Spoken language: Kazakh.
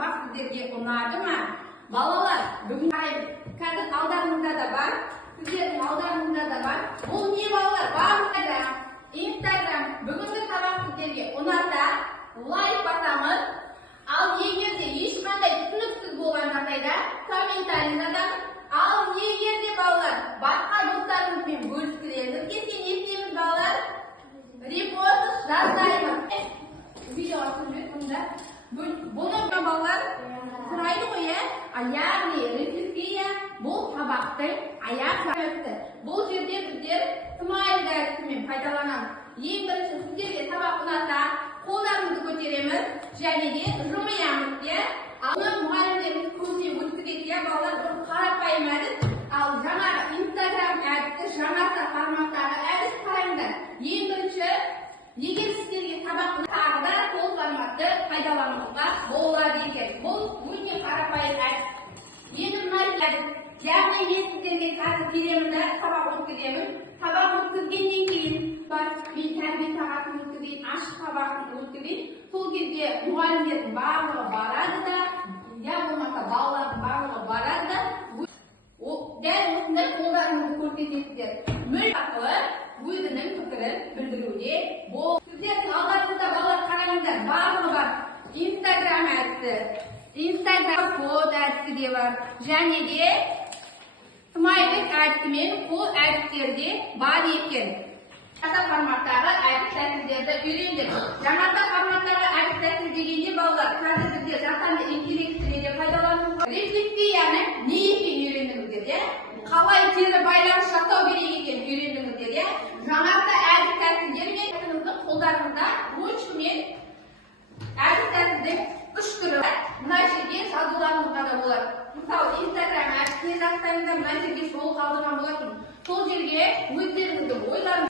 сабақ сіздерге ұнады ма? Балалар, бүгін қазір алдарыңызда да бар, сіздердің алдарыңызда да бар. Бұл не балалар? Барлығы Instagram бүгінгі сабақ сіздерге ұнаса, лайк басамыз. Ал егер де ешқандай түсініксіз болған жағдайда комментарий жазамыз. Ал егер де балалар басқа достарыңызбен бөліскілеріңіз келсе, не істейміз балалар? Репост жасаймыз. Видео түсірмесіңдер. Бұны балалар сұрайды ғой, яғни рефлексия бұл сабақтың аяқ сағаты. Бұл жерде біздер смайл әдісімен пайдаланамыз. Ең бірінші сіздерге сабақ ұнаса, қолдарыңызды көтереміз және де жымиямыз. Оны мұғалімдеріміз көбіне өткізеді, балалар бір қарапайым әдіс. Ал жаңағы Instagram әдісі, жаңарса форматтағы әдіс қараңыздар. Ең бірінші, егер сіздерге сабақ тағы да сол форматты пайдалануға болады екен. Бұл өте қарапайым әдіс. Енді мына әдіс, яғни мен сіздерге қазір беремін да сабақ өткіземін. Сабақ өткізгеннен кейін мен тәрбие сағатын өткізейін, ашық сабағын өткізейін. Сол кезде мұғалімдердің барлығы барады да, болмаса балалардың барлығы барады да, дәл осындай қолдарыңызды көрсетесіздер. Мүлт арқылы өзінің пікірін білдіруде бол. Сіздердің алдарыңызда балалар қараңыздар, барлығы бар. Instagram әдісі, Instagram код әдісі де бар, және де смайлик әдісі мен қол әдістері бар екен. Жаңа форматтағы әдіс тәсілдерді үйрендік. Жаңа форматтағы әдіс тәсіл дегенде балалар, қазір бізде жасанды интеллектіде пайдалануға рефлексияны не екенін үйрендіңіздер, қалай кері байланыс жасау керек екенін үйрендіңіздер. Жаңа әдіс тәсілдер мен қолдарыңызда ручкамен әдіс тәсілдің 3 түрі бар. Мына жерге жазуларыңызға да болады. Мысалы, Instagram әдісіне жазсаңыздар, мына жерге жол қалдырған болатын. Сол жерге өздеріңіздің ойларыңызды